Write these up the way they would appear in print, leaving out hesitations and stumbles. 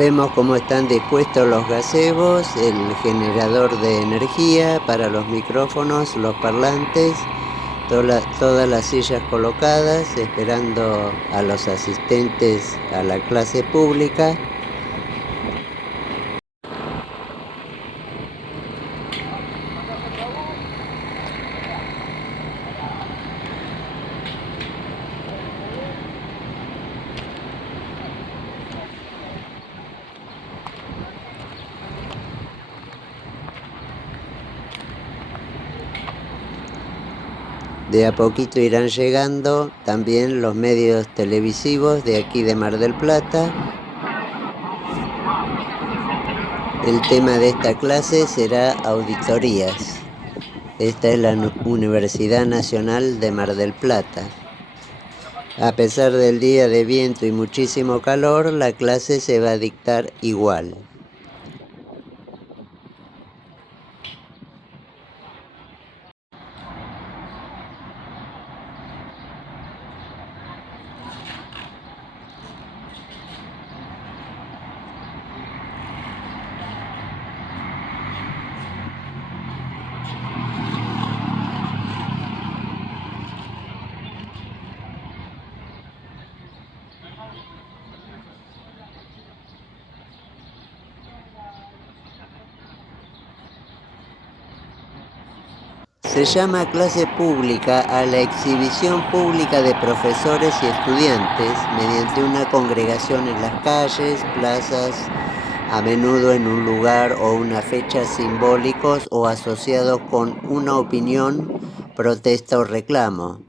Vemos cómo están dispuestos los gazebos, el generador de energía para los micrófonos, los parlantes, todas las sillas colocadas, esperando a los asistentes a la clase pública. De a poquito irán llegando también los medios televisivos de aquí de Mar del Plata. El tema de esta clase será auditorías. Esta es la Universidad Nacional de Mar del Plata. A pesar del día de viento y muchísimo calor, la clase se va a dictar igual. Se llama clase pública a la exhibición pública de profesores y estudiantes mediante una congregación en las calles, plazas, a menudo en un lugar o una fecha simbólicos o asociados con una opinión, protesta o reclamo,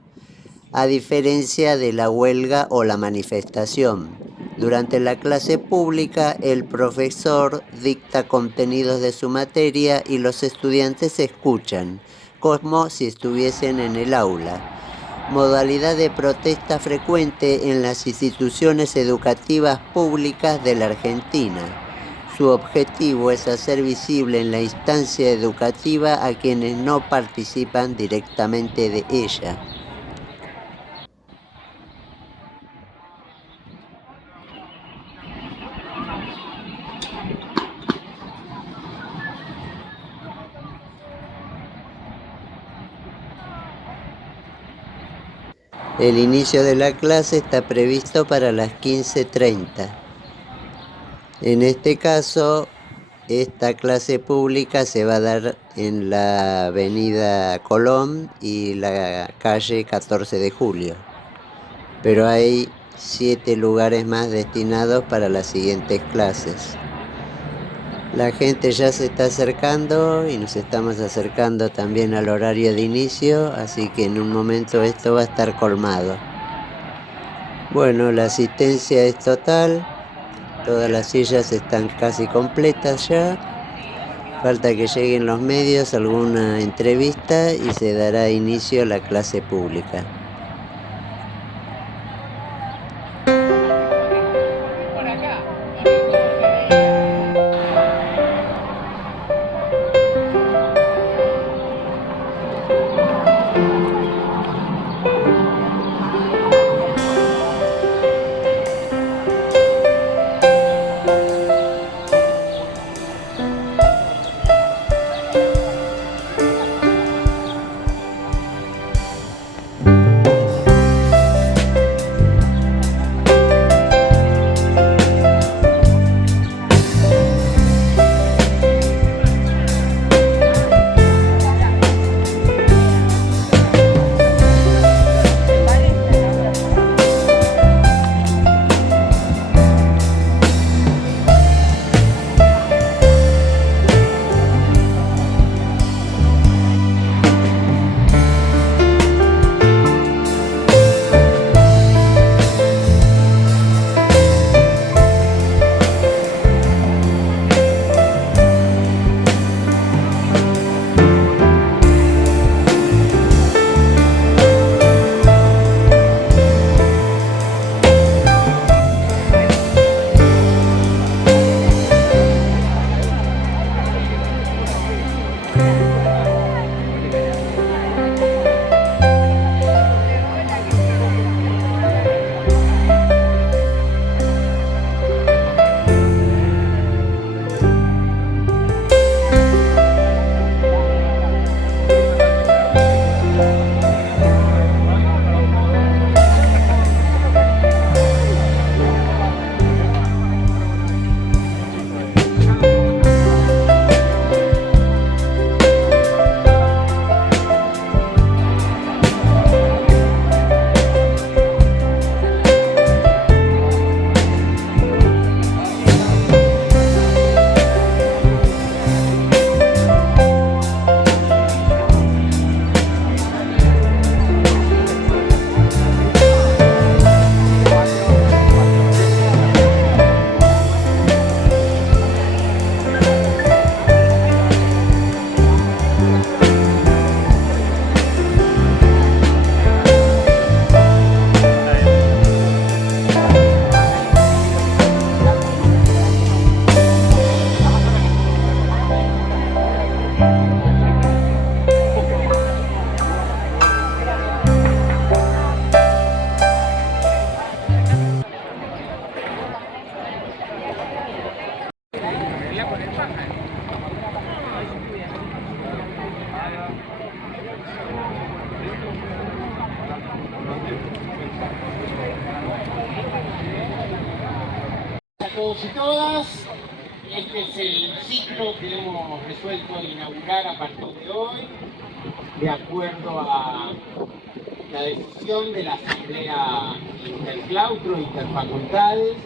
a diferencia de la huelga o la manifestación. Durante la clase pública, el profesor dicta contenidos de su materia y los estudiantes escuchan, como si estuviesen en el aula. Modalidad de protesta frecuente en las instituciones educativas públicas de la Argentina. Su objetivo es hacer visible en la instancia educativa a quienes no participan directamente de ella. El inicio de la clase está previsto para las 15:30. En este caso, esta clase pública se va a dar en la avenida Colón y la calle 14 de Julio. Pero hay 7 lugares más destinados para las siguientes clases. La gente ya se está acercando y nos estamos acercando también al horario de inicio, así que en un momento esto va a estar colmado. Bueno, la asistencia es total, todas las sillas están casi completas ya. Falta que lleguen los medios, alguna entrevista y se dará inicio a la clase pública. todos y todas. Este es el ciclo que hemos resuelto inaugurar a partir de hoy, de acuerdo a la decisión de la Asamblea Interclaustro e Interfacultades,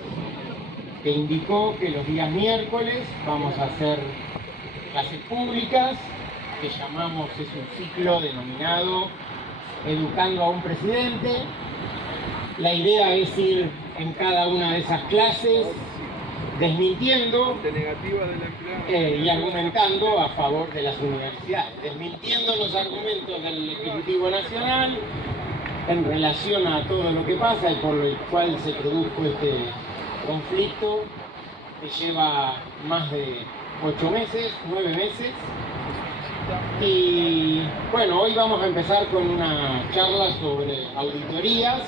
que indicó que los días miércoles vamos a hacer clases públicas, que llamamos, es un ciclo denominado Educando a un Presidente. La idea es ir en cada una de esas clases desmintiendo y argumentando a favor de las universidades, desmintiendo los argumentos del Ejecutivo Nacional en relación a todo lo que pasa y por el cual se produjo este conflicto que lleva más de 8 meses, 9 meses. Y bueno, hoy vamos a empezar con una charla sobre auditorías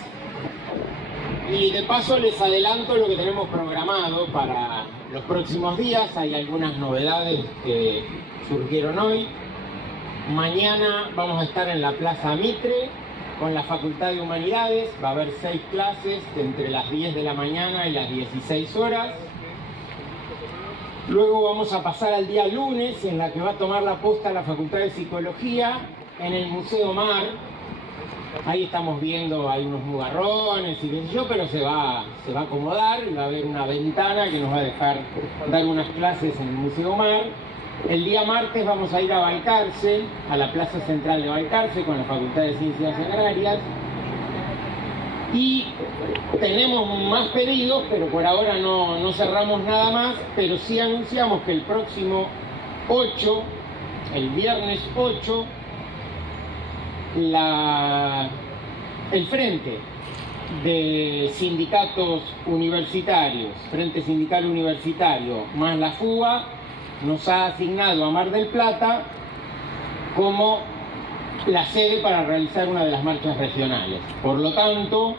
y de paso les adelanto lo que tenemos programado para los próximos días. Hay algunas novedades que surgieron hoy. Mañana vamos a estar en la Plaza Mitre con la Facultad de Humanidades. Va a haber 6 clases entre las 10 de la mañana y las 16 horas. Luego vamos a pasar al día lunes, en la que va a tomar la posta la Facultad de Psicología en el Museo Mar. Ahí estamos viendo, hay unos nubarrones y qué sé yo, pero se va a acomodar y va a haber una ventana que nos va a dejar dar unas clases en el Museo Mar. El día martes vamos a ir a Balcarce, a la Plaza Central de Balcarce, con la Facultad de Ciencias Agrarias. Y tenemos más pedidos, pero por ahora no cerramos nada más, pero sí anunciamos que el próximo 8, el viernes 8, el Frente de Sindicatos Universitarios, Frente Sindical Universitario, más la FUA, nos ha asignado a Mar del Plata como la sede para realizar una de las marchas regionales. Por lo tanto,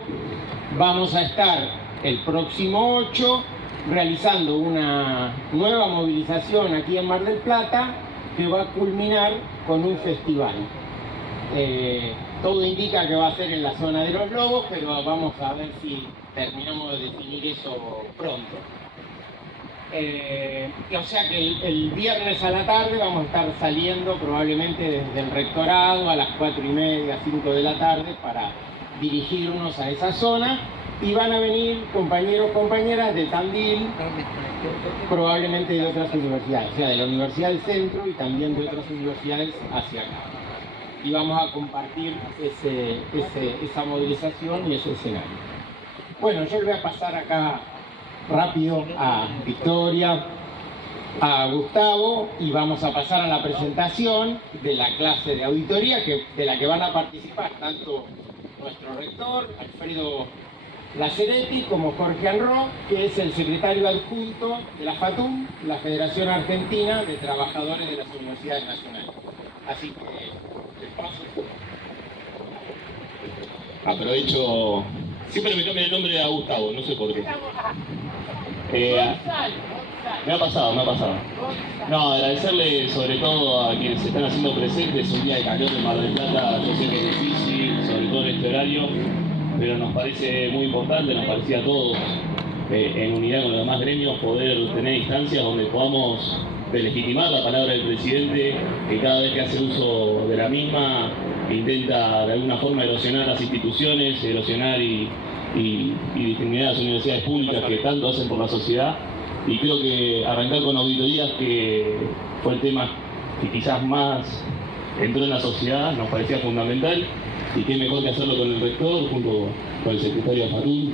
vamos a estar el próximo 8 realizando una nueva movilización aquí en Mar del Plata que va a culminar con un festival. Todo indica que va a ser en la zona de los Lobos, pero vamos a ver si terminamos de definir eso pronto. O sea que el viernes a la tarde vamos a estar saliendo probablemente desde el rectorado a las 4:30, 5 de la tarde para dirigirnos a esa zona, y van a venir compañeros, compañeras de Tandil, probablemente de otras universidades, o sea, de la Universidad del Centro y también de otras universidades hacia acá. Y vamos a compartir esa movilización y ese escenario. Bueno, yo le voy a pasar acá rápido a Victoria, a Gustavo, y vamos a pasar a la presentación de la clase de auditoría de la que van a participar tanto nuestro rector, Alfredo Laceretti, como Jorge Anró, que es el secretario adjunto de la FATUM, la Federación Argentina de Trabajadores de las Universidades Nacionales. Así que les paso. Aprovecho, siempre me cambia el nombre a Gustavo, no sé por qué. Me ha pasado. No, agradecerle sobre todo a quienes se están haciendo presentes. Un día de calor en Mar del Plata, yo sé que es difícil, sobre todo en este horario, pero nos parece muy importante, nos parecía a todos, en unidad con los demás gremios, poder tener instancias donde podamos delegitimar la palabra del presidente, que cada vez que hace uso de la misma intenta de alguna forma erosionar las instituciones, erosionar y discriminar a las universidades públicas que tanto hacen por la sociedad. Y creo que arrancar con auditorías, que fue el tema que quizás más entró en la sociedad, nos parecía fundamental, y qué mejor que hacerlo con el rector junto con el secretario de FATUM,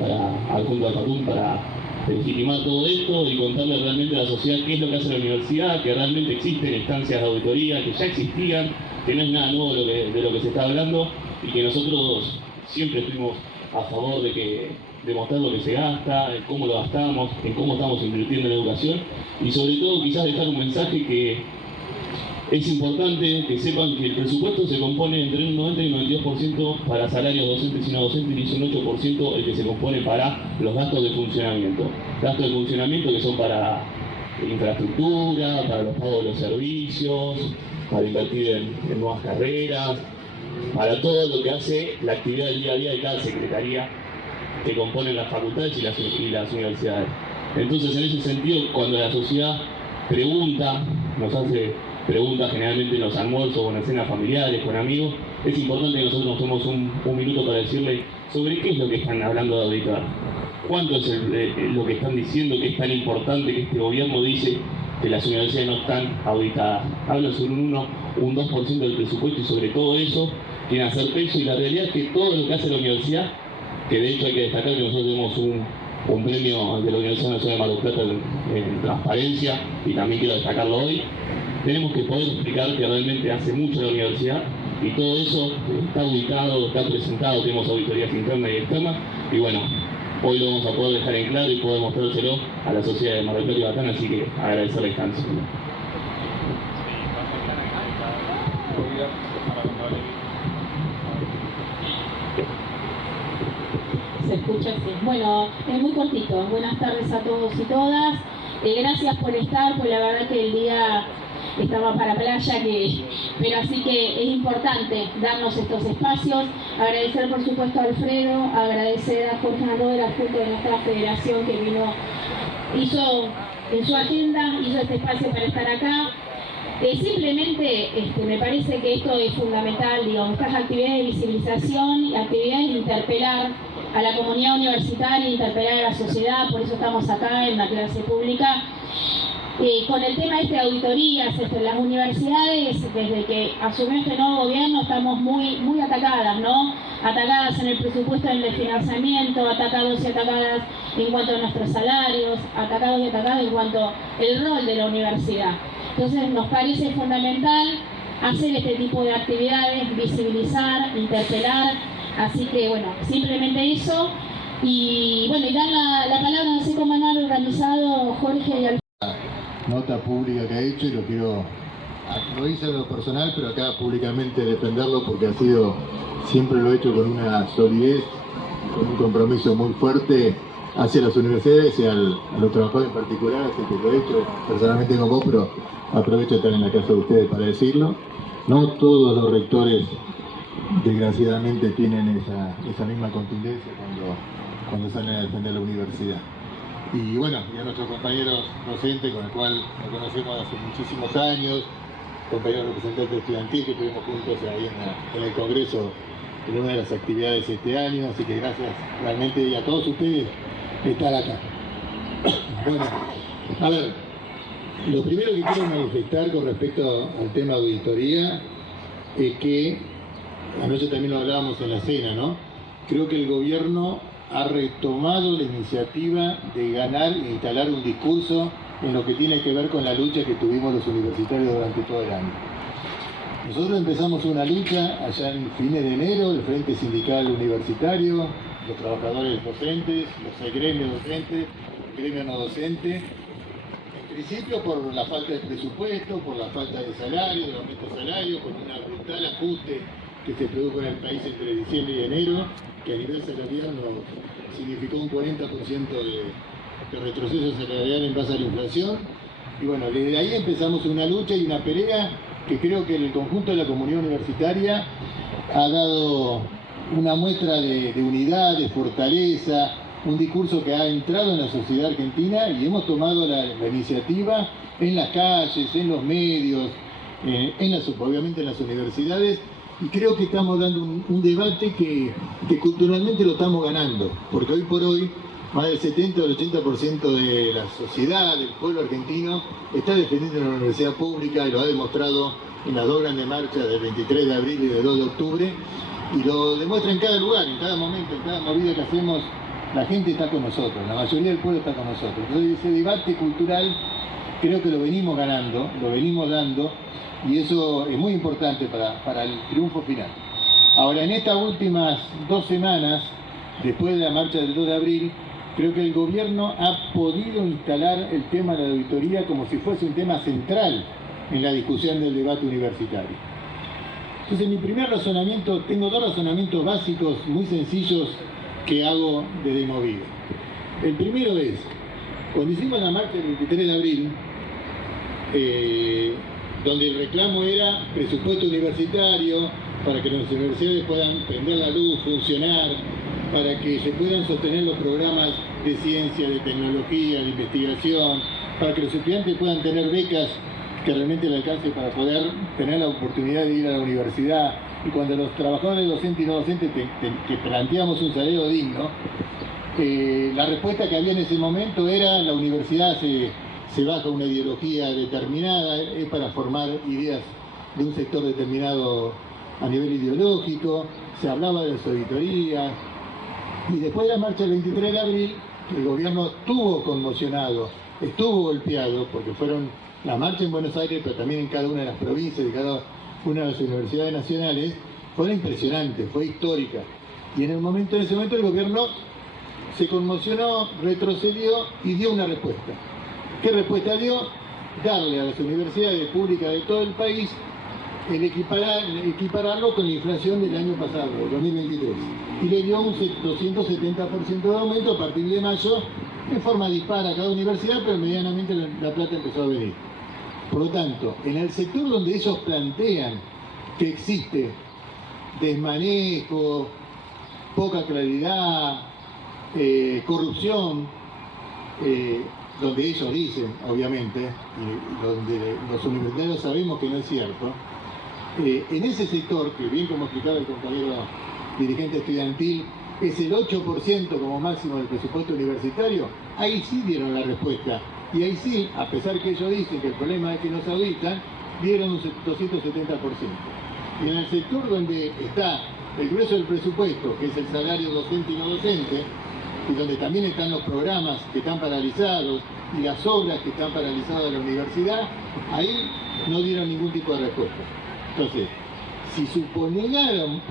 adjunto de FATUM, para legitimar todo esto y contarle realmente a la sociedad qué es lo que hace la universidad, que realmente existen instancias de auditoría, que ya existían, que no es nada nuevo de lo que se está hablando, y que nosotros siempre estuvimos a favor de mostrar lo que se gasta, en cómo lo gastamos, en cómo estamos invirtiendo en educación, y sobre todo quizás dejar un mensaje que es importante que sepan que el presupuesto se compone entre un 90 y un 92% para salarios docentes y no docentes, y es un 8% el que se compone para los gastos de funcionamiento. Gastos de funcionamiento que son para infraestructura, para los pagos de los servicios, para invertir en nuevas carreras, para todo lo que hace la actividad del día a día de cada secretaría que componen las facultades y las universidades. Entonces, en ese sentido, cuando la sociedad pregunta, nos hace preguntas generalmente en los almuerzos o en cenas familiares, con amigos, es importante que nosotros nos tomemos un minuto para decirle sobre qué es lo que están hablando de auditar. ¿Cuánto es lo que están diciendo que es tan importante que este gobierno dice que las universidades no están auditadas? Hablan sobre un 2% del presupuesto y sobre todo eso quieren hacer peso, y la realidad es que todo lo que hace la universidad, que de hecho hay que destacar que nosotros tenemos un premio de la Universidad Nacional de Mar del Plata en transparencia, y también quiero destacarlo hoy, tenemos que poder explicar que realmente hace mucho la universidad, y todo eso está auditado, está presentado, tenemos auditorías internas y externas, y bueno, hoy lo vamos a poder dejar en claro y poder mostrárselo a la sociedad de Mar del Plata y Batán, así que agradecerle el descanso. Se escucha así. Bueno, es muy cortito. Buenas tardes a todos y todas. Gracias por estar, pues la verdad que el día estaba para playa, pero así que es importante darnos estos espacios. Agradecer por supuesto a Alfredo, agradecer a Jorge Anover, adjunto de nuestra federación, que hizo en su agenda, hizo este espacio para estar acá. Simplemente me parece que esto es fundamental, digamos, estas actividades de visibilización y actividades de interpelar a la comunidad universitaria, interpelar a la sociedad, por eso estamos acá en la clase pública. Con el tema de auditorías, las universidades, desde que asumió este nuevo gobierno, estamos muy atacadas, ¿no? Atacadas en el presupuesto, en el financiamiento, atacados y atacadas en cuanto a nuestros salarios, atacados y atacadas en cuanto al rol de la universidad. Entonces nos parece fundamental hacer este tipo de actividades, visibilizar, interpelar, así que bueno, simplemente eso. Y bueno, y dar la palabra, no sé cómo han organizado Jorge y Alfredo. Nota pública que ha hecho, y lo hice en lo personal, pero acá públicamente defenderlo, porque siempre lo he hecho con una solidez, con un compromiso muy fuerte hacia las universidades y a los trabajadores en particular, así que lo he hecho personalmente con vos, pero aprovecho de estar en la casa de ustedes para decirlo. No todos los rectores, desgraciadamente, tienen esa misma contundencia cuando salen a defender la universidad. Y bueno, y a nuestros compañeros docentes, con el cual nos conocemos hace muchísimos años, compañeros representantes estudiantiles que estuvimos juntos ahí en el Congreso en una de las actividades este año, así que gracias realmente, y a todos ustedes de estar acá. Bueno, a ver, lo primero que quiero manifestar con respecto al tema de auditoría es que, anoche también lo hablábamos en la cena, ¿no? Creo que el gobierno ha retomado la iniciativa de ganar e instalar un discurso en lo que tiene que ver con la lucha que tuvimos los universitarios durante todo el año. Nosotros empezamos una lucha allá en fines de enero, el Frente Sindical Universitario, los trabajadores docentes, los gremios docentes, el gremio no docente, en principio por la falta de presupuesto, por la falta de salario, del aumento de salario, con un brutal ajuste que se produjo en el país entre diciembre y enero, que a nivel salarial significó un 40% de retroceso salarial en base a la inflación. Y bueno, desde ahí empezamos una lucha y una pelea que creo que el conjunto de la comunidad universitaria ha dado una muestra de unidad, de fortaleza, un discurso que ha entrado en la sociedad argentina, y hemos tomado la iniciativa en las calles, en los medios, obviamente en las universidades, y creo que estamos dando un debate que culturalmente lo estamos ganando, porque hoy por hoy más del 70 o el 80% de la sociedad, del pueblo argentino, está defendiendo la universidad pública, y lo ha demostrado en las dos grandes marchas del 23 de abril y del 2 de octubre, y lo demuestra en cada lugar, en cada momento, en cada movida que hacemos. La gente está con nosotros, la mayoría del pueblo está con nosotros. Entonces ese debate cultural creo que lo venimos ganando, lo venimos dando, y eso es muy importante para el triunfo final. Ahora, en estas últimas 2 semanas, después de la marcha del 2 de abril, creo que el gobierno ha podido instalar el tema de la auditoría como si fuese un tema central en la discusión del debate universitario. Entonces, mi primer razonamiento, tengo 2 razonamientos básicos muy sencillos que hago desde Movida. El primero es, cuando hicimos la marcha del 23 de abril, donde el reclamo era presupuesto universitario para que las universidades puedan prender la luz, funcionar, para que se puedan sostener los programas de ciencia, de tecnología, de investigación, para que los estudiantes puedan tener becas que realmente le alcance para poder tener la oportunidad de ir a la universidad. Y cuando los trabajadores docentes y no docentes que planteamos un salario digno, la respuesta que había en ese momento era: la universidad se baja una ideología determinada, es para formar ideas de un sector determinado a nivel ideológico, se hablaba de las auditorías. Y después de la marcha del 23 de abril, el gobierno estuvo conmocionado, estuvo golpeado, porque fueron la marcha en Buenos Aires, pero también en cada una de las provincias, de cada una de las universidades nacionales, fue impresionante, fue histórica. Y en ese momento el gobierno se conmocionó, retrocedió y dio una respuesta. ¿Qué respuesta dio? Darle a las universidades públicas de todo el país el equipararlo con la inflación del año pasado, del 2023. Y le dio un 270% de aumento a partir de mayo, en forma dispara a cada universidad, pero medianamente la plata empezó a venir. Por lo tanto, en el sector donde ellos plantean que existe desmanejo, poca claridad, corrupción, donde ellos dicen, obviamente, y donde los universitarios sabemos que no es cierto, en ese sector, que bien como explicaba el compañero dirigente estudiantil, es el 8% como máximo del presupuesto universitario, ahí sí dieron la respuesta. Y ahí sí, a pesar que ellos dicen que el problema es que nos auditan, dieron un 270%. Y en el sector donde está el grueso del presupuesto, que es el salario docente y no docente, y donde también están los programas que están paralizados y las obras que están paralizadas de la universidad, ahí no dieron ningún tipo de respuesta. Entonces, si suponiéramos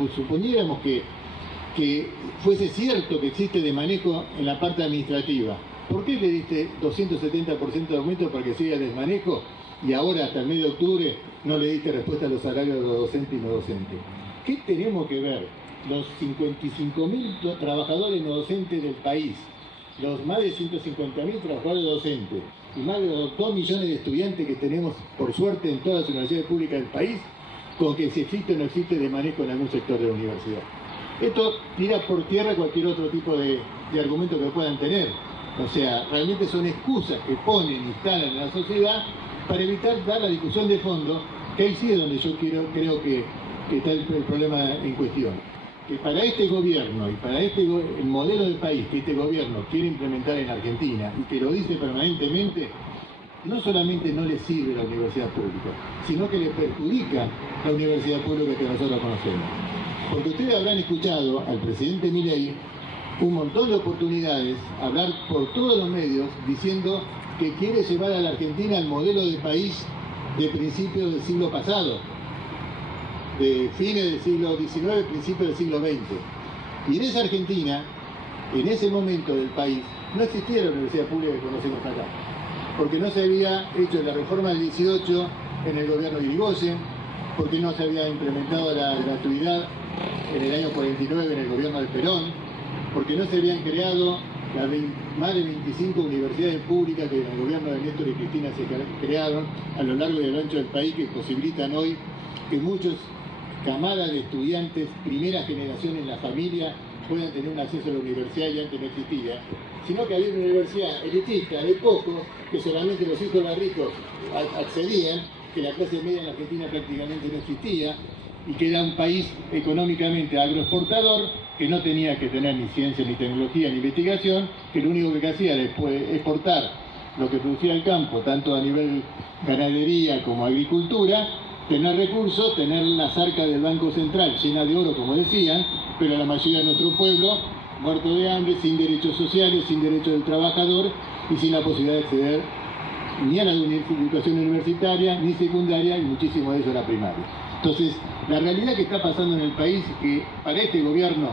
que fuese cierto que existe desmanejo en la parte administrativa, ¿por qué le diste 270% de aumento para que siga el desmanejo y ahora hasta el mes de octubre no le diste respuesta a los salarios de los docentes y no docentes? ¿Qué tenemos que ver los 55.000 trabajadores no docentes del país, los más de 150.000 trabajadores docentes y más de los 2 millones de estudiantes que tenemos por suerte en todas las universidades públicas del país, con que si existe o no existe desmanejo en algún sector de la universidad? Esto tira por tierra cualquier otro tipo de argumento que puedan tener. O sea, realmente son excusas que ponen, instalan en la sociedad para evitar dar la discusión de fondo, que ahí sí es donde yo creo que está el problema en cuestión. Que para este gobierno y para el modelo de país que este gobierno quiere implementar en Argentina y que lo dice permanentemente, no solamente no le sirve la universidad pública, sino que le perjudica la universidad pública que nosotros conocemos. Porque ustedes habrán escuchado al presidente Milei un montón de oportunidades hablar por todos los medios diciendo que quiere llevar a la Argentina al modelo de país de principios del siglo pasado, de fines del siglo XIX, principios del siglo XX. Y en esa Argentina, en ese momento del país, no existía la universidad pública que conocemos acá, porque no se había hecho la reforma del 18 en el gobierno de Irigoyen, porque no se había implementado la gratuidad en el año 49 en el gobierno de Perón, porque no se habían creado más de 25 universidades públicas que en el gobierno de Néstor y Cristina se crearon a lo largo y a lo ancho del país, que posibilitan hoy que muchos camadas de estudiantes, primera generación en la familia, puedan tener un acceso a la universidad y antes no existía, sino que había una universidad elitista de poco, que solamente los hijos más ricos accedían, que la clase media en la Argentina prácticamente no existía, y que era un país económicamente agroexportador, que no tenía que tener ni ciencia, ni tecnología, ni investigación, que lo único que hacía era exportar lo que producía el campo, tanto a nivel ganadería como agricultura, tener recursos, tener las arcas del Banco Central llenas de oro, como decían, pero la mayoría de nuestro pueblo muerto de hambre, sin derechos sociales, sin derechos del trabajador y sin la posibilidad de acceder ni a la educación universitaria, ni secundaria, y muchísimo de eso a la primaria. Entonces, la realidad que está pasando en el país es que para este gobierno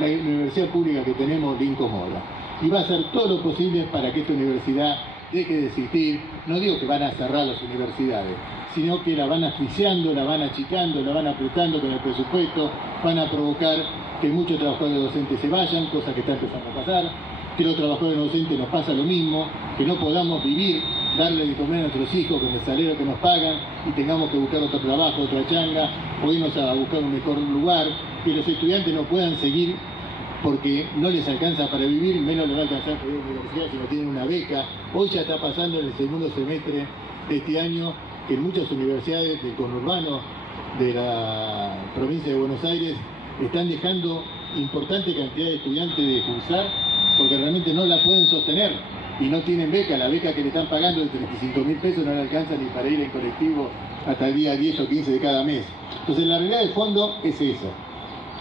la universidad pública que tenemos le incomoda. Y va a hacer todo lo posible para que esta universidad deje de existir. No digo que van a cerrar las universidades, sino que la van asfixiando, la van achicando, la van apretando con el presupuesto, van a provocar que muchos trabajadores docentes se vayan, cosa que está empezando a pasar, que los trabajadores docentes nos pasa lo mismo, que no podamos vivir, darle de comer a nuestros hijos con el salario que nos pagan y tengamos que buscar otro trabajo, otra changa, o irnos a buscar un mejor lugar, que los estudiantes no puedan seguir porque no les alcanza para vivir, menos les va a alcanzar para ir a la universidad si no tienen una beca. Hoy ya está pasando en el segundo semestre de este año que en muchas universidades del conurbano de la provincia de Buenos Aires están dejando importante cantidad de estudiantes de cursar porque realmente no la pueden sostener y no tienen beca. La beca que le están pagando de 35.000 pesos no le alcanza ni para ir en colectivo hasta el día 10 o 15 de cada mes. Entonces la realidad de fondo es esa.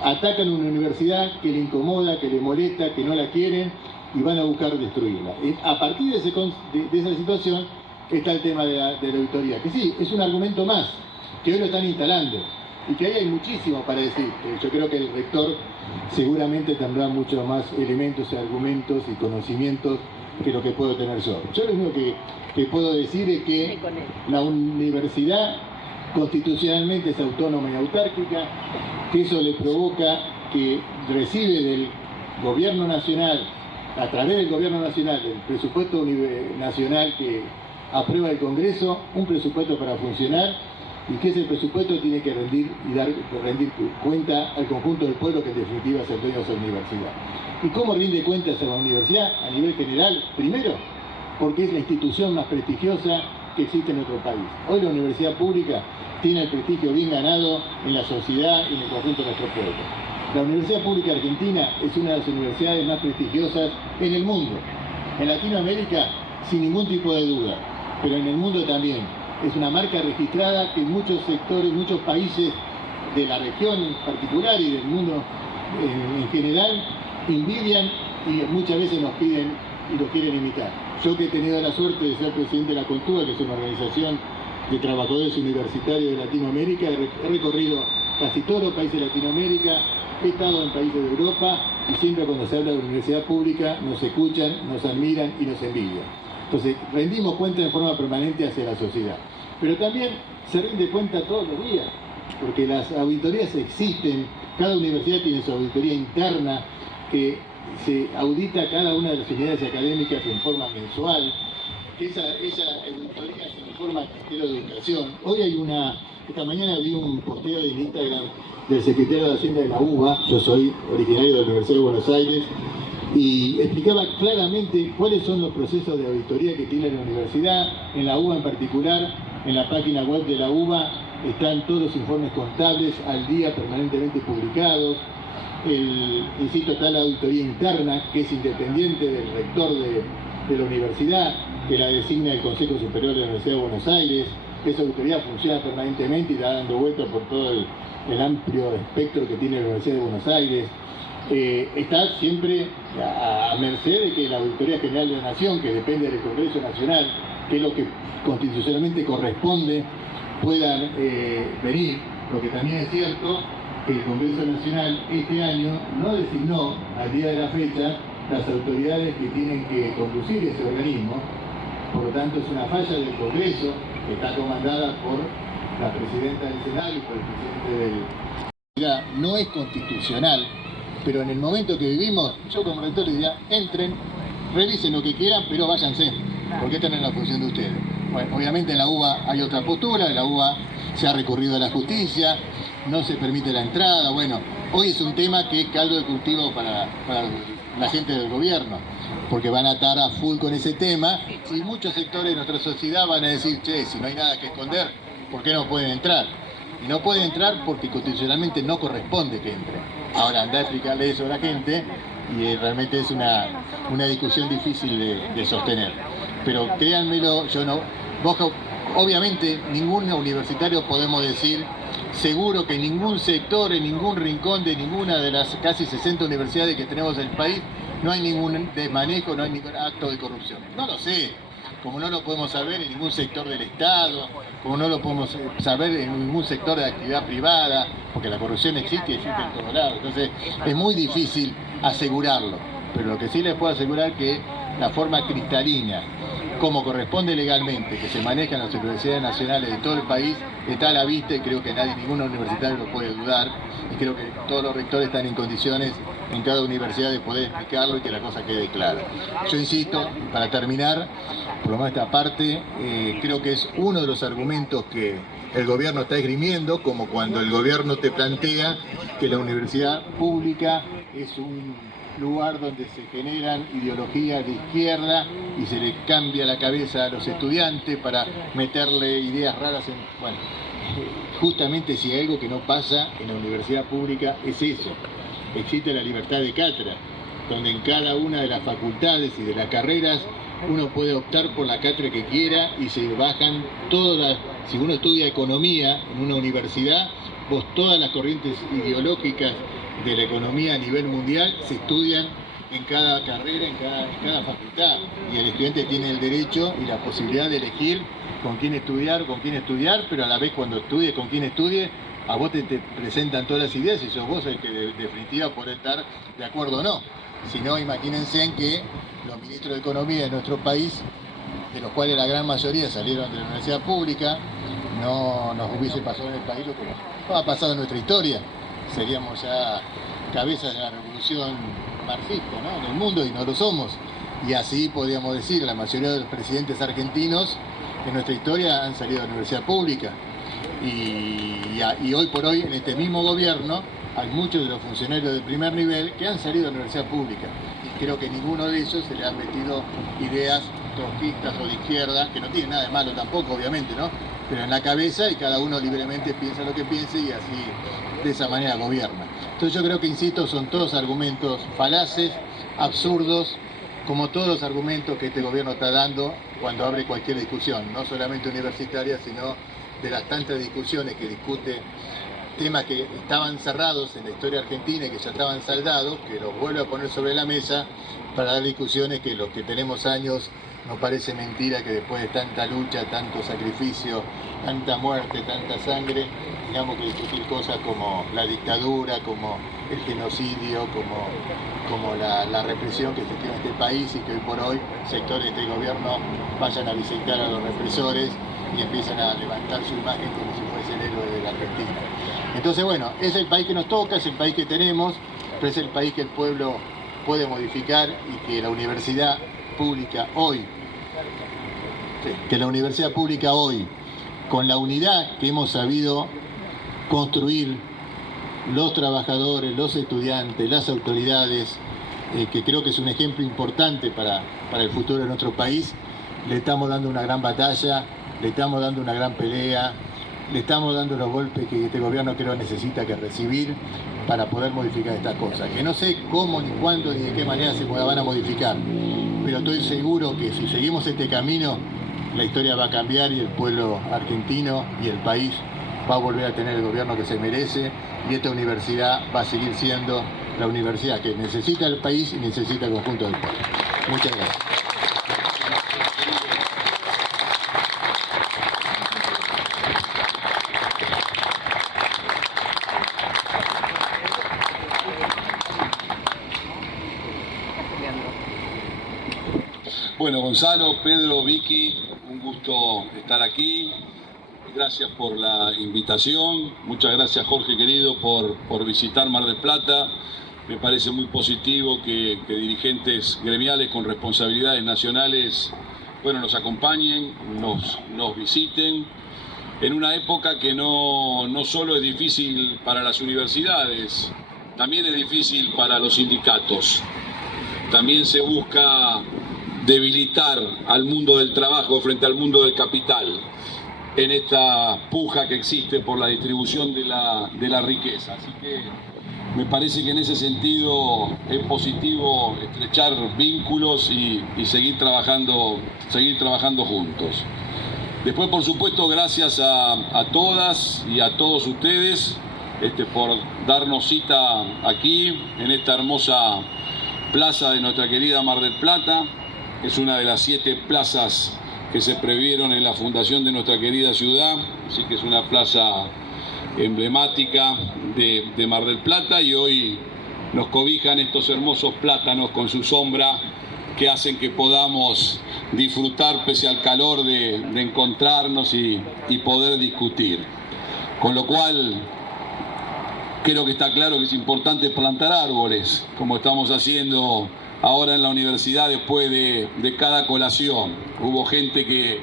Atacan una universidad que le incomoda, que le molesta, que no la quieren y van a buscar destruirla. A partir de esa situación está el tema de la auditoría, que sí, es un argumento más, que hoy lo están instalando y que ahí hay muchísimo para decir. Yo creo que el rector seguramente tendrá muchos más elementos y argumentos y conocimientos que lo que puedo tener yo. Yo lo único que puedo decir es que la universidad constitucionalmente es autónoma y autárquica, que eso le provoca que recibe del gobierno nacional, a través del gobierno nacional, del presupuesto nacional que aprueba el Congreso, un presupuesto para funcionar y que ese presupuesto tiene que rendir cuenta al conjunto del pueblo que en definitiva es el dueño de esa universidad. ¿Y cómo rinde cuentas a la universidad a nivel general? Primero, porque es la institución más prestigiosa que existe en nuestro país. Hoy la universidad pública tiene el prestigio bien ganado en la sociedad y en el conjunto de nuestro pueblo. La Universidad Pública Argentina es una de las universidades más prestigiosas en el mundo. En Latinoamérica, sin ningún tipo de duda, pero en el mundo también. Es una marca registrada que muchos sectores, muchos países de la región en particular y del mundo en general envidian y muchas veces nos piden y lo quieren imitar. Yo que he tenido la suerte de ser presidente de la CONTUA, que es una organización de trabajadores universitarios de Latinoamérica, he recorrido casi todos los países de Latinoamérica, he estado en países de Europa y siempre cuando se habla de universidad pública nos escuchan, nos admiran y nos envidian. Entonces rendimos cuenta de forma permanente hacia la sociedad. Pero también se rinde cuenta todos los días, porque las auditorías existen, cada universidad tiene su auditoría interna que se audita cada una de las unidades académicas en forma mensual. Esa auditoría se informa al Ministerio de Educación. Hoy esta mañana vi un posteo en Instagram del secretario de Hacienda de la UBA, yo soy originario de la Universidad de Buenos Aires, y explicaba claramente cuáles son los procesos de auditoría que tiene la universidad, en la UBA en particular, en la página web de la UBA están todos los informes contables al día permanentemente publicados. Insisto, está la auditoría interna, que es independiente del rector de la universidad, que la designa el Consejo Superior de la Universidad de Buenos Aires. Esa auditoría funciona permanentemente y está dando vuelta por todo el amplio espectro que tiene la Universidad de Buenos Aires. Está siempre a merced de que la Auditoría General de la Nación, que depende del Congreso Nacional, que es lo que constitucionalmente corresponde, puedan venir. Lo que también es cierto que el Congreso Nacional este año no designó al día de la fecha las autoridades que tienen que conducir ese organismo. Por lo tanto, es una falla del Congreso, que está comandada por la presidenta del Senado y por el presidente del... No es constitucional, pero en el momento que vivimos, yo como rector les diría, entren, revisen lo que quieran, pero váyanse, porque están en la función de ustedes. Bueno, obviamente en la UBA hay otra postura, en la UBA se ha recurrido a la justicia, no se permite la entrada. Bueno, hoy es un tema que es caldo de cultivo para la gente del gobierno, porque van a estar a full con ese tema y muchos sectores de nuestra sociedad van a decir, che, si no hay nada que esconder, ¿por qué no pueden entrar? Y no pueden entrar porque constitucionalmente no corresponde que entren. Ahora anda a explicarle eso a la gente y realmente es una discusión difícil de sostener. Pero créanmelo, obviamente ningún universitario podemos decir seguro que en ningún sector, en ningún rincón de ninguna de las casi 60 universidades que tenemos en el país no hay ningún desmanejo, no hay ningún acto de corrupción. No lo sé, como no lo podemos saber en ningún sector del Estado, como no lo podemos saber en ningún sector de actividad privada, porque la corrupción existe en todos lados. Entonces es muy difícil asegurarlo, pero lo que sí les puedo asegurar es que la forma cristalina, como corresponde legalmente, que se manejan las universidades nacionales de todo el país, está a la vista y creo que ningún universitario lo puede dudar y creo que todos los rectores están en condiciones en cada universidad de poder explicarlo y que la cosa quede clara. Yo insisto, para terminar, por lo menos esta parte, creo que es uno de los argumentos que el gobierno está esgrimiendo, como cuando el gobierno te plantea que la universidad pública es un lugar donde se generan ideologías de izquierda y se le cambia la cabeza a los estudiantes para meterle ideas raras en... Bueno, justamente si hay algo que no pasa en la universidad pública es eso. Existe la libertad de cátedra, donde en cada una de las facultades y de las carreras uno puede optar por la cátedra que quiera y se bajan todas las... Si uno estudia economía en una universidad, vos todas las corrientes ideológicas de la economía a nivel mundial se estudian en cada carrera, en cada facultad, y el estudiante tiene el derecho y la posibilidad de elegir con quién estudiar, pero a la vez cuando estudie, con quién estudie, a vos te presentan todas las ideas y sos vos el que de definitiva podés estar de acuerdo o no. Si no, imagínense en que los ministros de Economía de nuestro país, de los cuales la gran mayoría salieron de la universidad pública, no nos hubiese pasado en el país lo que nos ha pasado en nuestra historia. Seríamos ya cabezas de la revolución marxista, ¿no?, en el mundo, y no lo somos. Y así podríamos decir, la mayoría de los presidentes argentinos en nuestra historia han salido de la universidad pública. Y hoy por hoy, en este mismo gobierno, hay muchos de los funcionarios de primer nivel que han salido de la universidad pública. Y creo que ninguno de ellos se le han metido ideas trotskistas o de izquierda, que no tienen nada de malo tampoco, obviamente, ¿no?, pero en la cabeza, y cada uno libremente piensa lo que piense y así, de esa manera, gobierna. Entonces yo creo que, insisto, son todos argumentos falaces, absurdos, como todos los argumentos que este gobierno está dando cuando abre cualquier discusión, no solamente universitaria, sino de las tantas discusiones que discute temas que estaban cerrados en la historia argentina y que ya estaban saldados, que los vuelve a poner sobre la mesa para dar discusiones que los que tenemos años nos parece mentira que después de tanta lucha, tanto sacrificio, tanta muerte, tanta sangre, tengamos que discutir cosas como la dictadura, como el genocidio, como la represión que se tiene en este país, y que hoy por hoy sectores de este gobierno vayan a visitar a los represores y empiezan a levantar su imagen como si fuese el héroe de la Argentina. Entonces, bueno, es el país que nos toca, es el país que tenemos, pero es el país que el pueblo puede modificar, y que la universidad pública hoy, con la unidad que hemos sabido construir los trabajadores, los estudiantes, las autoridades, que creo que es un ejemplo importante para el futuro de nuestro país, le estamos dando una gran batalla, le estamos dando una gran pelea, le estamos dando los golpes que este gobierno creo necesita que recibir para poder modificar estas cosas. Que no sé cómo, ni cuándo, ni de qué manera se van a modificar, pero estoy seguro que si seguimos este camino, la historia va a cambiar y el pueblo argentino y el país va a volver a tener el gobierno que se merece, y esta universidad va a seguir siendo la universidad que necesita el país y necesita el conjunto del pueblo. Muchas gracias. Bueno, Gonzalo, Pedro, Vicky, un gusto estar aquí. Gracias por la invitación. Muchas gracias, Jorge querido, por visitar Mar del Plata. Me parece muy positivo que dirigentes gremiales con responsabilidades nacionales, bueno, nos acompañen, nos visiten. En una época que no solo es difícil para las universidades, también es difícil para los sindicatos. También se busca debilitar al mundo del trabajo frente al mundo del capital en esta puja que existe por la distribución de la riqueza. Así que me parece que en ese sentido es positivo estrechar vínculos y seguir trabajando juntos. Después, por supuesto, gracias a todas y a todos ustedes por darnos cita aquí en esta hermosa plaza de nuestra querida Mar del Plata. Es una de las 7 plazas que se previeron en la fundación de nuestra querida ciudad, así que es una plaza emblemática de Mar del Plata, y hoy nos cobijan estos hermosos plátanos con su sombra que hacen que podamos disfrutar pese al calor de encontrarnos y poder discutir. Con lo cual, creo que está claro que es importante plantar árboles, como estamos haciendo ahora en la universidad después de cada colación. Hubo gente que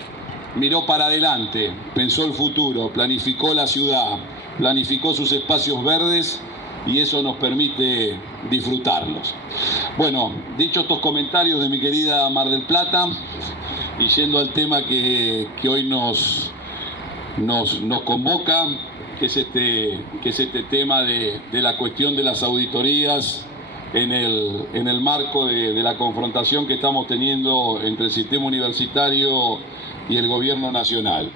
miró para adelante, pensó el futuro, planificó la ciudad, planificó sus espacios verdes y eso nos permite disfrutarlos. Bueno, dicho estos comentarios de mi querida Mar del Plata, y yendo al tema que hoy nos convoca, que es este tema de la cuestión de las auditorías en el marco de la confrontación que estamos teniendo entre el sistema universitario y el gobierno nacional.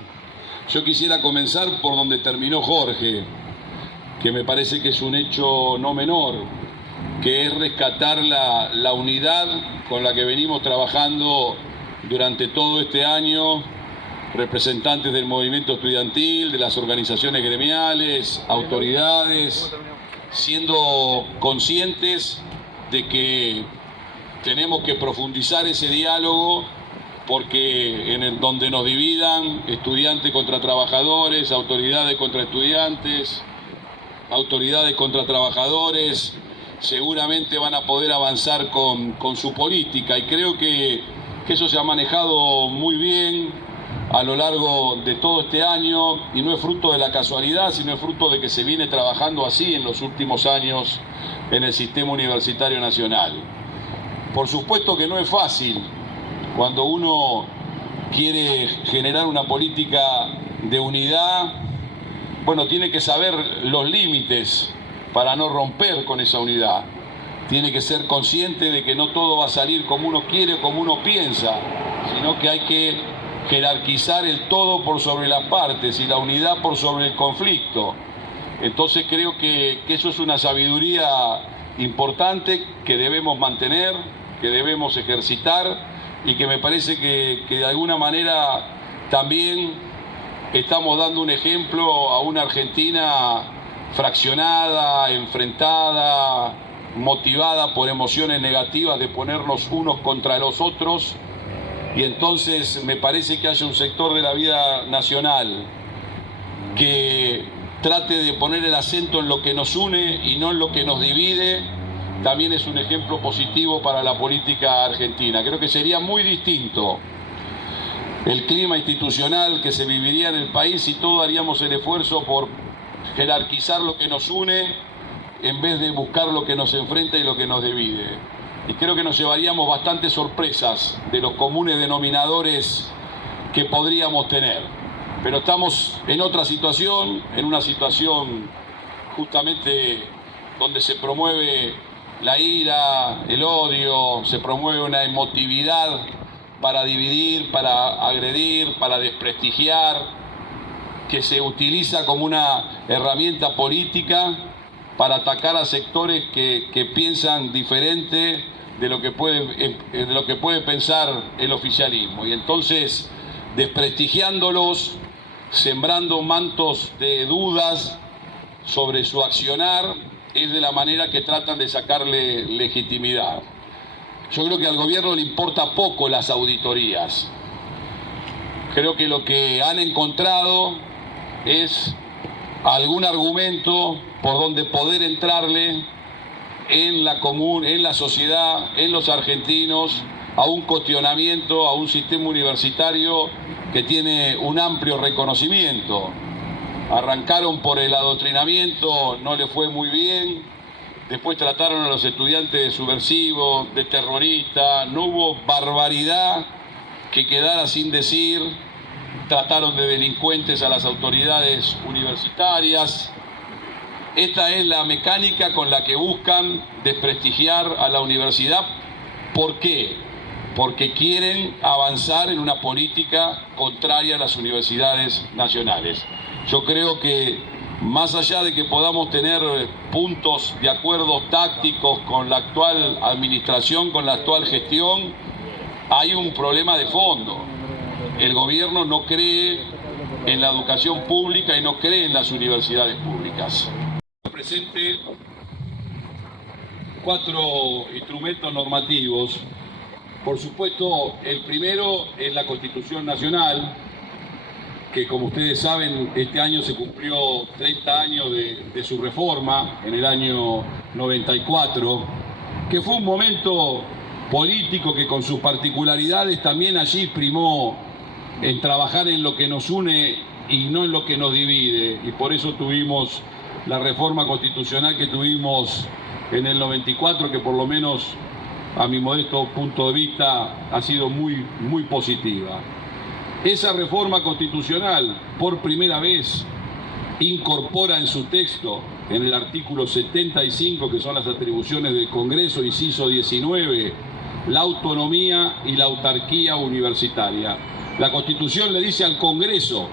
Yo quisiera comenzar por donde terminó Jorge, que me parece que es un hecho no menor, que es rescatar la unidad con la que venimos trabajando durante todo este año, representantes del movimiento estudiantil, de las organizaciones gremiales, autoridades, siendo conscientes de que tenemos que profundizar ese diálogo, porque donde nos dividan estudiantes contra trabajadores, autoridades contra estudiantes, autoridades contra trabajadores, seguramente van a poder avanzar con su política, y creo que eso se ha manejado muy bien a lo largo de todo este año, y no es fruto de la casualidad, sino es fruto de que se viene trabajando así en los últimos años en el sistema universitario nacional. Por supuesto que no es fácil cuando uno quiere generar una política de unidad. Bueno, tiene que saber los límites para no romper con esa unidad. Tiene que ser consciente de que no todo va a salir como uno quiere o como uno piensa, sino que hay que jerarquizar el todo por sobre las partes y la unidad por sobre el conflicto. Entonces creo que eso es una sabiduría importante que debemos mantener, que debemos ejercitar, y que me parece que de alguna manera también estamos dando un ejemplo a una Argentina fraccionada, enfrentada, motivada por emociones negativas de ponernos unos contra los otros. Y entonces me parece que haya un sector de la vida nacional que trate de poner el acento en lo que nos une y no en lo que nos divide, también es un ejemplo positivo para la política argentina. Creo que sería muy distinto el clima institucional que se viviría en el país si todos haríamos el esfuerzo por jerarquizar lo que nos une en vez de buscar lo que nos enfrenta y lo que nos divide. Y creo que nos llevaríamos bastantes sorpresas de los comunes denominadores que podríamos tener. Pero estamos en otra situación, en una situación justamente donde se promueve la ira, el odio, se promueve una emotividad para dividir, para agredir, para desprestigiar, que se utiliza como una herramienta política para atacar a sectores que piensan diferente de lo que puede pensar el oficialismo. Y entonces, desprestigiándolos, sembrando mantos de dudas sobre su accionar, es de la manera que tratan de sacarle legitimidad. Yo creo que al gobierno le importa poco las auditorías. Creo que lo que han encontrado es algún argumento por donde poder entrarle en la sociedad, en los argentinos, a un cuestionamiento, a un sistema universitario que tiene un amplio reconocimiento. Arrancaron por el adoctrinamiento, no le fue muy bien, después trataron a los estudiantes de subversivos, de terroristas, no hubo barbaridad que quedara sin decir, trataron de delincuentes a las autoridades universitarias. Esta es la mecánica con la que buscan desprestigiar a la universidad. ¿Por qué? Porque quieren avanzar en una política contraria a las universidades nacionales. Yo creo que más allá de que podamos tener puntos de acuerdo tácticos con la actual administración, con la actual gestión, hay un problema de fondo. El gobierno no cree en la educación pública y no cree en las universidades públicas. Presente 4 instrumentos normativos. Por supuesto, el primero es la Constitución Nacional, que como ustedes saben, este año se cumplió 30 años de su reforma, en el año 94, que fue un momento político que con sus particularidades también allí primó en trabajar en lo que nos une y no en lo que nos divide, y por eso tuvimos la reforma constitucional que tuvimos en el 94, que por lo menos a mi modesto punto de vista ha sido muy positiva. Esa reforma constitucional por primera vez incorpora en su texto, en el artículo 75, que son las atribuciones del Congreso, inciso 19, la autonomía y la autarquía universitaria. La Constitución le dice al Congreso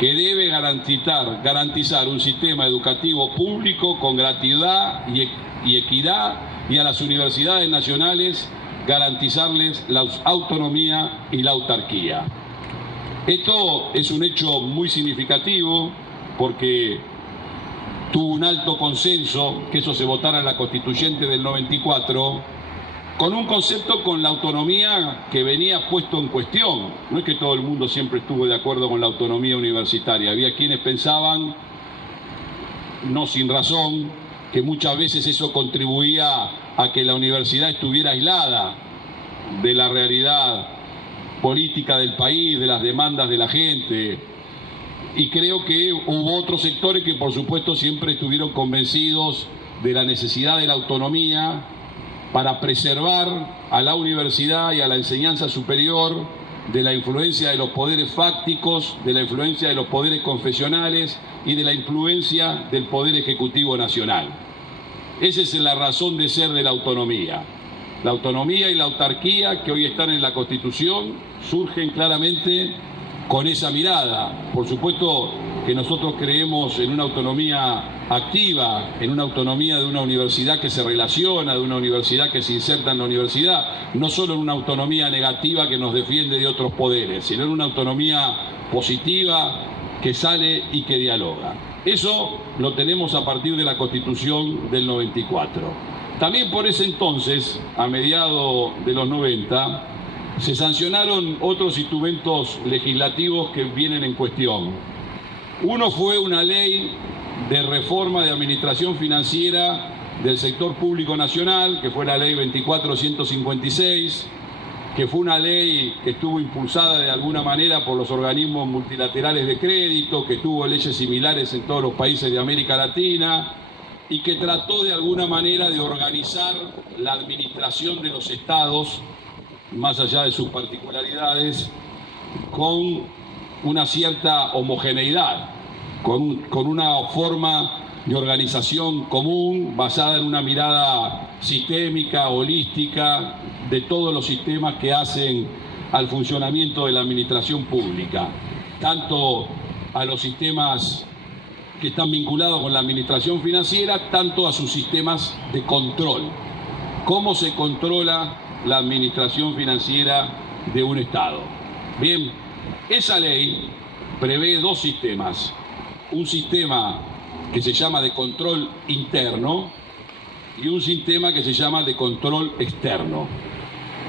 que debe garantizar un sistema educativo público con gratuidad y equidad, y a las universidades nacionales garantizarles la autonomía y la autarquía. Esto es un hecho muy significativo porque tuvo un alto consenso, que eso se votara en la Constituyente del 94, con un concepto con la autonomía que venía puesto en cuestión. No es que todo el mundo siempre estuvo de acuerdo con la autonomía universitaria. Había quienes pensaban, no sin razón, que muchas veces eso contribuía a que la universidad estuviera aislada de la realidad política del país, de las demandas de la gente. Y creo que hubo otros sectores que por supuesto siempre estuvieron convencidos de la necesidad de la autonomía para preservar a la universidad y a la enseñanza superior de la influencia de los poderes fácticos, de la influencia de los poderes confesionales y de la influencia del Poder Ejecutivo Nacional. Esa es la razón de ser de la autonomía. La autonomía y la autarquía que hoy están en la Constitución surgen claramente con esa mirada. Por supuesto que nosotros creemos en una autonomía activa, en una autonomía de una universidad que se relaciona, de una universidad que se inserta en la universidad, no solo en una autonomía negativa que nos defiende de otros poderes, sino en una autonomía positiva que sale y que dialoga. Eso lo tenemos a partir de la Constitución del 94. También por ese entonces, a mediados de los 90, se sancionaron otros instrumentos legislativos que vienen en cuestión. Uno fue una ley de reforma de administración financiera del sector público nacional, que fue la ley 24.156, que fue una ley que estuvo impulsada de alguna manera por los organismos multilaterales de crédito, que tuvo leyes similares en todos los países de América Latina y que trató de alguna manera de organizar la administración de los estados, más allá de sus particularidades, con una cierta homogeneidad, con una forma de organización común basada en una mirada sistémica, holística, de todos los sistemas que hacen al funcionamiento de la administración pública, tanto a los sistemas que están vinculados con la administración financiera, tanto a sus sistemas de control. ¿Cómo se controla la administración financiera de un Estado? Bien, esa ley prevé dos sistemas. Un sistema que se llama de control interno y un sistema que se llama de control externo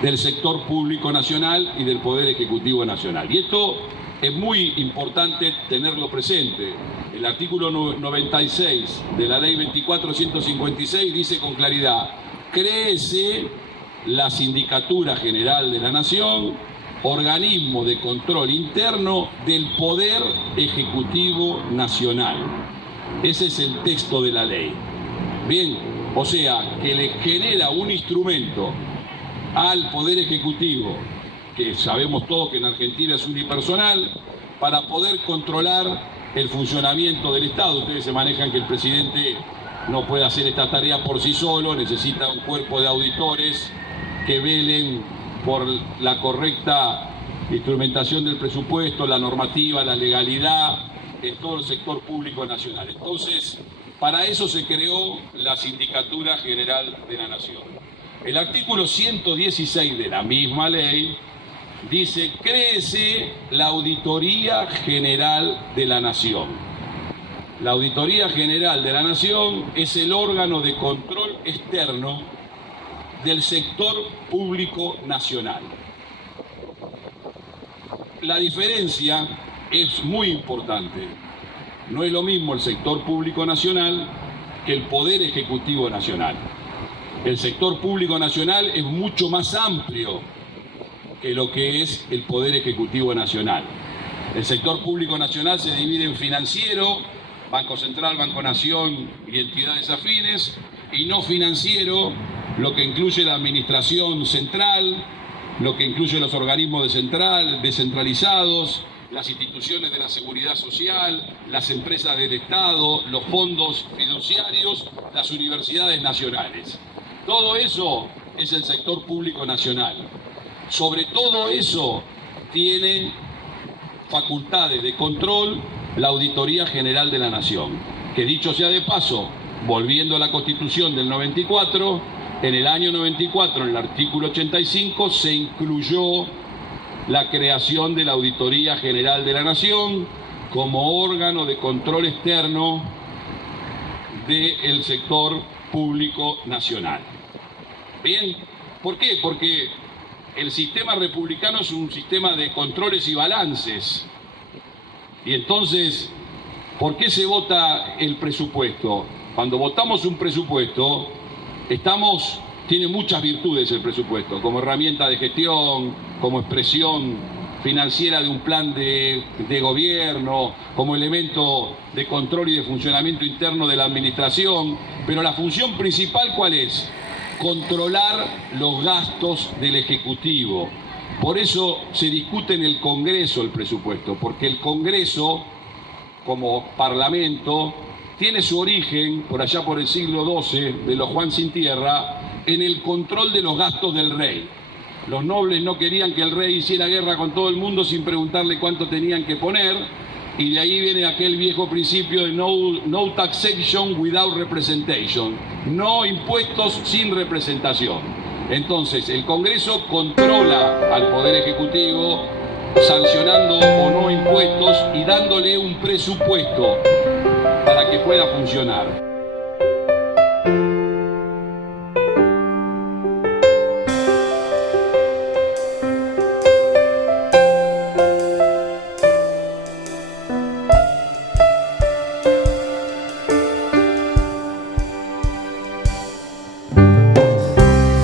del sector público nacional y del Poder Ejecutivo Nacional. Y esto es muy importante tenerlo presente. El artículo 96 de la ley 24.156 dice con claridad: créese la Sindicatura General de la Nación, organismo de control interno del Poder Ejecutivo Nacional. Ese es el texto de la ley. Bien, o sea, que le genera un instrumento al Poder Ejecutivo, que sabemos todos que en Argentina es unipersonal, para poder controlar el funcionamiento del Estado. Ustedes se manejan que el presidente no puede hacer esta tarea por sí solo, necesita un cuerpo de auditores que velen por la correcta instrumentación del presupuesto, la normativa, la legalidad en todo el sector público nacional. Entonces, para eso se creó la Sindicatura General de la Nación. El artículo 116 de la misma ley dice: créese la Auditoría General de la Nación. La Auditoría General de la Nación es el órgano de control externo del sector público nacional. La diferencia es muy importante. No es lo mismo el sector público nacional que el Poder Ejecutivo Nacional. El sector público nacional es mucho más amplio que lo que es el Poder Ejecutivo Nacional. El sector público nacional se divide en financiero, Banco Central, Banco Nación y entidades afines, y no financiero, lo que incluye la administración central, lo que incluye los organismos descentralizados, las instituciones de la seguridad social, las empresas del Estado, los fondos fiduciarios, las universidades nacionales. Todo eso es el sector público nacional. Sobre todo eso tiene facultades de control la Auditoría General de la Nación, que dicho sea de paso, volviendo a la Constitución del 94, en el año 94, en el artículo 85, se incluyó la creación de la Auditoría General de la Nación como órgano de control externo del sector público nacional. Bien, ¿por qué? Porque el sistema republicano es un sistema de controles y balances. Y entonces, ¿por qué se vota el presupuesto? Cuando votamos un presupuesto, tiene muchas virtudes el presupuesto, como herramienta de gestión, como expresión financiera de un plan de gobierno, como elemento de control y de funcionamiento interno de la administración. Pero la función principal, ¿cuál es? Controlar los gastos del Ejecutivo. Por eso se discute en el Congreso el presupuesto, porque el Congreso, como Parlamento, tiene su origen, por allá por el siglo XII, de los Juan sin Tierra, en el control de los gastos del rey. Los nobles no querían que el rey hiciera guerra con todo el mundo sin preguntarle cuánto tenían que poner, y de ahí viene aquel viejo principio de no taxation without representation, no impuestos sin representación. Entonces, el Congreso controla al Poder Ejecutivo, sancionando o no impuestos y dándole un presupuesto para que pueda funcionar.